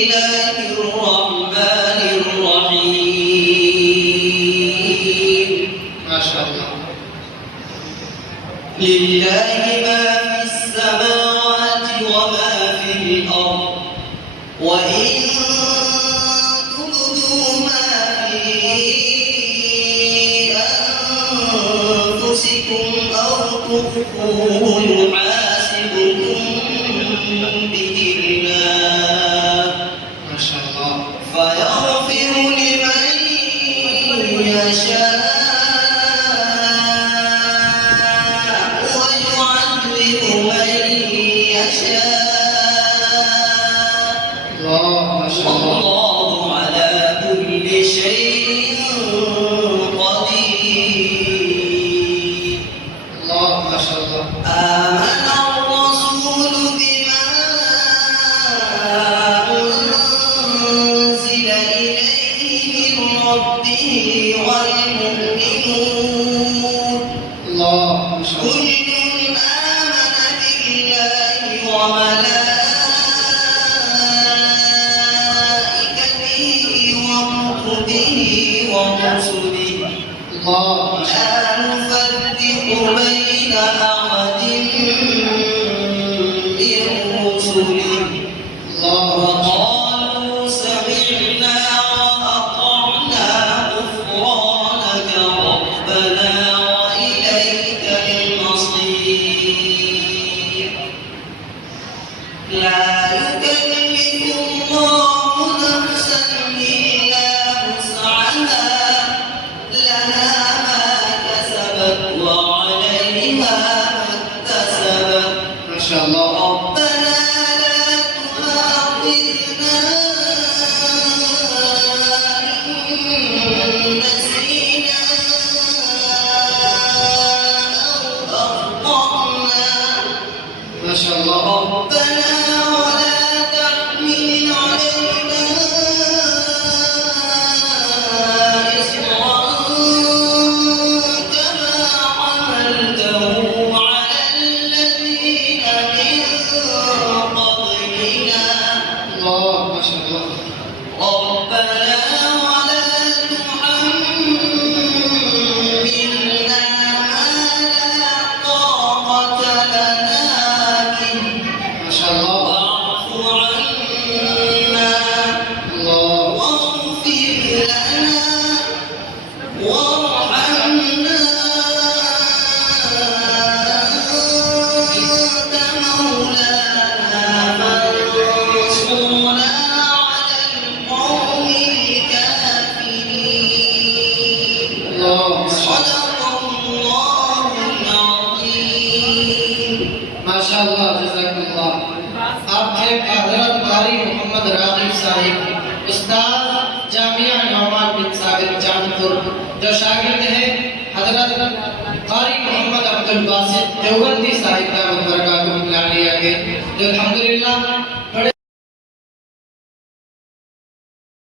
الله الرحمن الرحيم. ما شاء الله. لله ما في السماوات وما في الأرض وإن تبدوا ما في أنفسكم أو تخفوه يحاسبكم به الله ما شاء الله. فيغفر لمن يشاء ويعذب من يشاء. الله ما شاء الله. والله على كل شيء قدير. الله ما شاء الله. آمن الرسول بما أنزل إليه من ربه والمؤمنون الله ما شاء الله. كل آمن بالله وملائكته وكتبه ورسله الله ما شاء لا نفرق بين أحد من رسله الله. وقالوا سمعنا وأطعنا غفرانك ربنا وإليك المصير. لا يكلف الله نفسا إلا وسعها لها ما كسبت وعليها ما اكتسبت. ما شاء الله. ربنا لا تؤاخذنا إن نسينا أو أخطأنا. ما شاء الله. ربنا ولا تحمل علينا إصرا كما حملته على الذين من قبلنا. الله ما شاء الله. ربنا ولا تحملنا ما لا طاقة لنا به ما شاء الله. واعف عنا الله. واغفر لنا وارحمنا أنت مولانا فانصرنا على القوم الكافرين. الله ما شاء الله. صدق الله العظيم. ما شاء الله. जज़ाकल्लाह. आप थे हज़रत कारी मोहम्मद राग़िब साहिब, उस्ताद जामिया नौमान बिन साबिर चांदपुर, जो शागिर्द हैं हज़रत कारी मोहम्मद अब्दुल बासित देवबंदी साहिब दामद बरकातुहु आलिया के, जो अल्हम्दुलिल्लाह